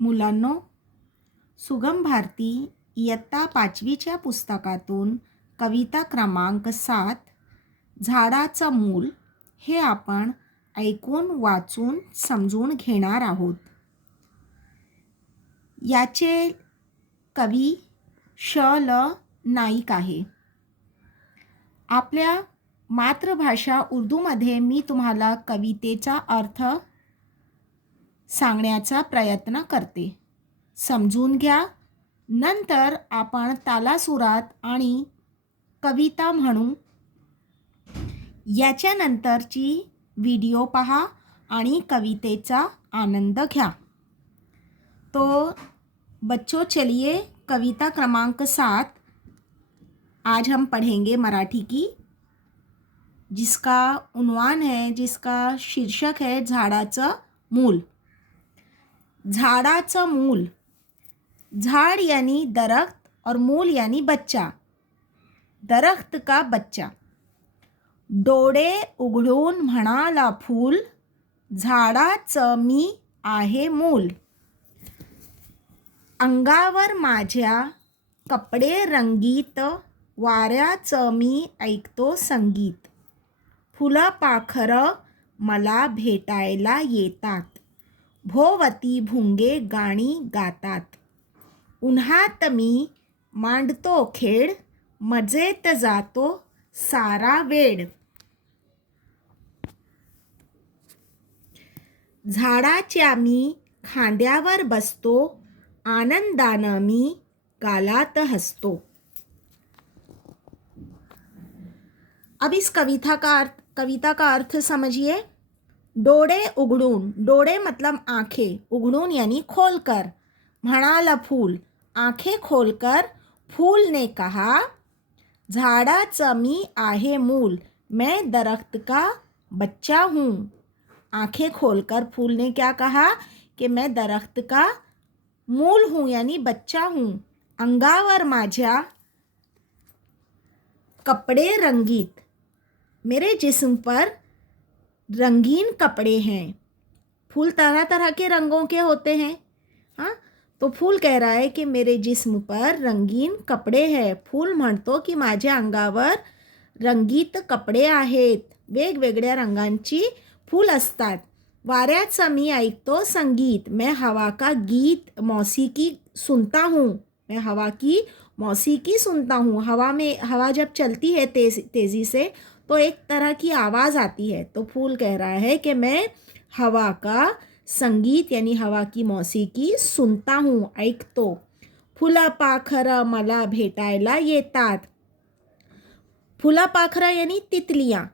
मुलांनो, सुगम भारती इयत्ता 5वीच्या पुस्तकातून कविता क्रमांक 7 झाडाचं मूल हे आपण ऐकून वाचून समजून घेणार आहोत. याचे कवी श.ल. नाईक आहे. आपल्या मातृभाषा उर्दूमध्ये मी तुम्हाला कवितेचा अर्थ सांगण्याचा प्रयत्न करते. समजून घ्या. नंतर आपण तालासुरात आणि कविता म्हणू. याच्यानंतरची व्हिडिओ पहा आणि कवितेचा आनंद घ्या. तो बच्चों, चलिए कविता क्रमांक 7 आज हम पढ़ेंगे मराठी की, जिसका उन्वान है, जिसका शीर्षक है झाडाचं मूल. झाडाचं मूल. झाड़ यानी दरख्त और मूल यानी बच्चा, दरख्त का बच्चा. डोळे उघडून म्हणाला फूल, झाडाचं मी आहे मूल. अंगावर माझ्या कपडे रंगीत, वाऱ्याचं मी ऐकतो संगीत. फुलं पाखरं मला भेटायला येतात, भोवती भुंगे गाणी गातात. उन्हात मी मांडतो खेळ, मजेत जातो सारा वेळ. झाडाच्या मी खांद्यावर बसतो, आनंदानं मी गालात हसतो. अब इस कविता का अर्थ समझिए. डोळे उघडून, डोळे मतलब आंखें, उघडून यानी खोलकर. म्हणाला फूल, आंखें खोलकर फूल ने कहा, झाडाचं मी आहे मूल, मैं दरख्त का बच्चा हूँ. आंखें खोलकर फूल ने क्या कहा कि मैं दरख्त का मूल हूँ यानी बच्चा हूँ. अंगावर माझ्या कपड़े रंगीत, मेरे जिस्म पर रंगीन कपड़े हैं. फूल तरह तरह के रंगों के होते हैं. हाँ, तो फूल कह रहा है कि मेरे जिस्म पर रंगीन कपडे है. फूल म्हणतो की माझ्या अंगावर रंगीत कपडे आहेत, वेगवेगळ्या रंगांची फूल असतात. वाऱ्याचं मी ऐकतो संगीत, मैं हवा का गीत मौसीकी सुनता हूँ. मैं हवा की मौसीकी सुनता हूँ. हवा जब चलती है तेज़ी से तो एक तरह की आवाज़ आती है. तो फूल कह रहा है कि मैं हवा का संगीत यानी हवा की मौसीकी सुनता हूँ, ऐकतो. फुलं पाखरं मला भेटायला येतात. फुलं पाखरं यानी तितलियाँ,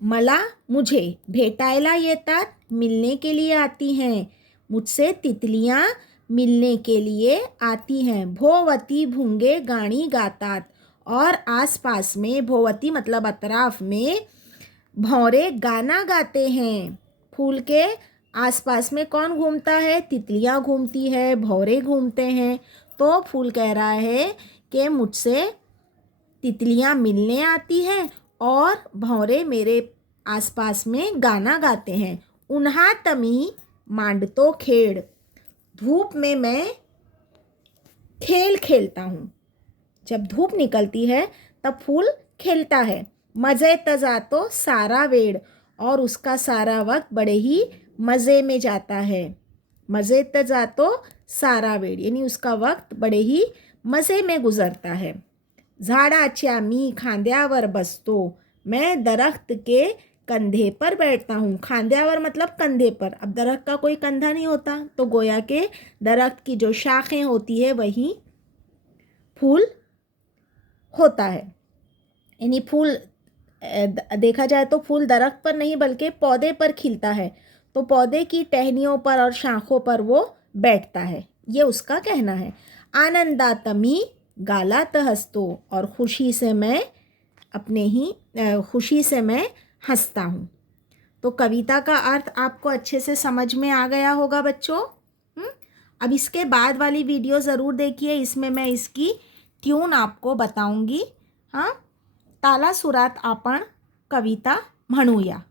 मला मुझे भेटायला येतात, मिलने के लिए आती हैं. मुझसे तितलियाँ मिलने के लिए आती हैं. भोवती भुंगे गाणी गातात, और आसपास में, भोवती मतलब अतराफ में, भौरे गाना गाते हैं. फूल के आसपास में कौन घूमता है? तितलियाँ घूमती है, भौरे घूमते हैं. तो फूल कह रहा है कि मुझसे तितलियाँ मिलने आती हैं और भौरे मेरे आसपास में गाना गाते हैं. उन्हात मी मांडतो खेळ, धूप में मैं खेल खेलता हूँ. जब धूप निकलती है तब फूल खेलता है. मजेत जातो सारा वेळ, और उसका सारा वक्त बड़े ही मज़े में जाता है. मजेत जातो सारा वेळ यानी उसका वक्त बड़े ही मज़े में गुजरता है. झाडाच्या मी खांद्यावर बसतो, मैं दरख्त के कंधे पर बैठता हूँ. खांद्यावर मतलब कंधे पर. अब दरख्त का कोई कंधा नहीं होता, तो गोया के दरख्त की जो शाखें होती है वही फूल होता है. यानी फूल देखा जाए तो फूल दरख्त पर नहीं बल्कि पौधे पर खिलता है, तो पौधे की टहनियों पर और शाखों पर वो बैठता है, ये उसका कहना है. आनंदात मी गालात हंसतो, और खुशी से मैं हंसता हूँ. तो कविता का अर्थ आपको अच्छे से समझ में आ गया होगा बच्चों. अब इसके बाद वाली वीडियो ज़रूर देखिए, इसमें मैं इसकी ट्यून आपको बताऊंगी. हाँ, तालासुरात आपण कविता म्हणूया.